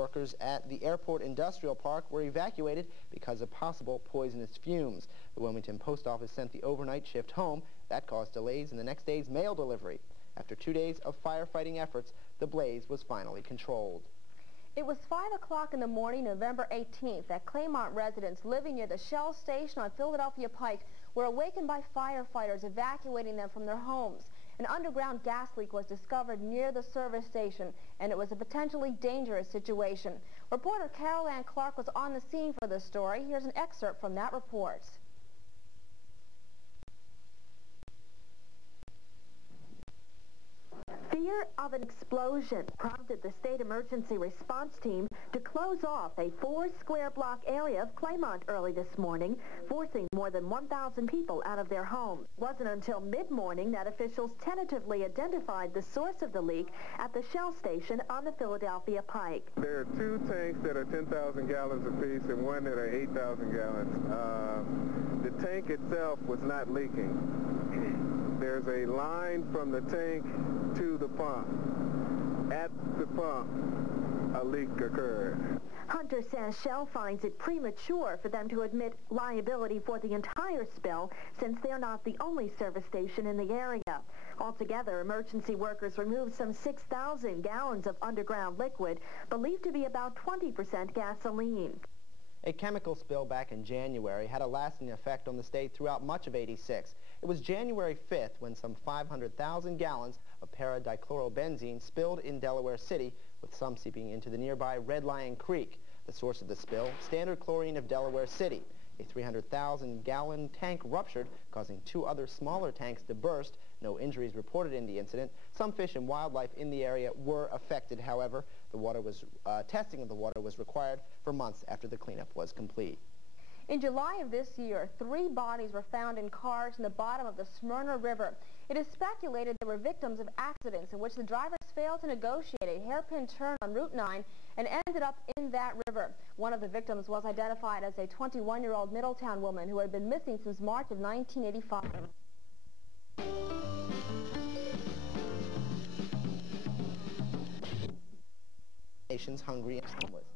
Workers at the airport industrial park were evacuated because of possible poisonous fumes. The Wilmington post office sent the overnight shift home. That caused delays in the next day's mail delivery. After 2 days of firefighting efforts, the blaze was finally controlled. It was 5 o'clock in the morning, November 18th, that Claymont residents living near the Shell station on Philadelphia Pike were awakened by firefighters evacuating them from their homes. An underground gas leak was discovered near the service station, and it was a potentially dangerous situation. Reporter Carol Ann Clark was on the scene for this story. Here's an excerpt from that report. Fear of an explosion prompted the state emergency response team to close off a 4-square-block area of Claymont early this morning, forcing more than 1,000 people out of their homes. It wasn't until mid-morning that officials tentatively identified the source of the leak at the Shell station on the Philadelphia Pike. There are 2 tanks that are 10,000 gallons apiece and 1 that are 8,000 gallons. The tank itself was not leaking. There's a line from the tank to the pump. At the pump, a leak occurred. Hunter says Shell finds it premature for them to admit liability for the entire spill, since they're not the only service station in the area. Altogether, emergency workers removed some 6,000 gallons of underground liquid, believed to be about 20% gasoline. A chemical spill back in January had a lasting effect on the state throughout much of '86. It was January 5th when some 500,000 gallons of para-dichlorobenzene spilled in Delaware City, with some seeping into the nearby Red Lion Creek. The source of the spill, Standard Chlorine of Delaware City. A 300,000-gallon tank ruptured, causing 2 other smaller tanks to burst. No injuries reported in the incident. Some fish and wildlife in the area were affected, however. Testing of the water was required for months after the cleanup was complete. In July of this year, 3 bodies were found in cars in the bottom of the Smyrna River. It is speculated they were victims of accidents in which the drivers failed to negotiate a hairpin turn on Route 9 and ended up in that river. One of the victims was identified as a 21-year-old Middletown woman who had been missing since March of 1985. Nations hungry and homeless.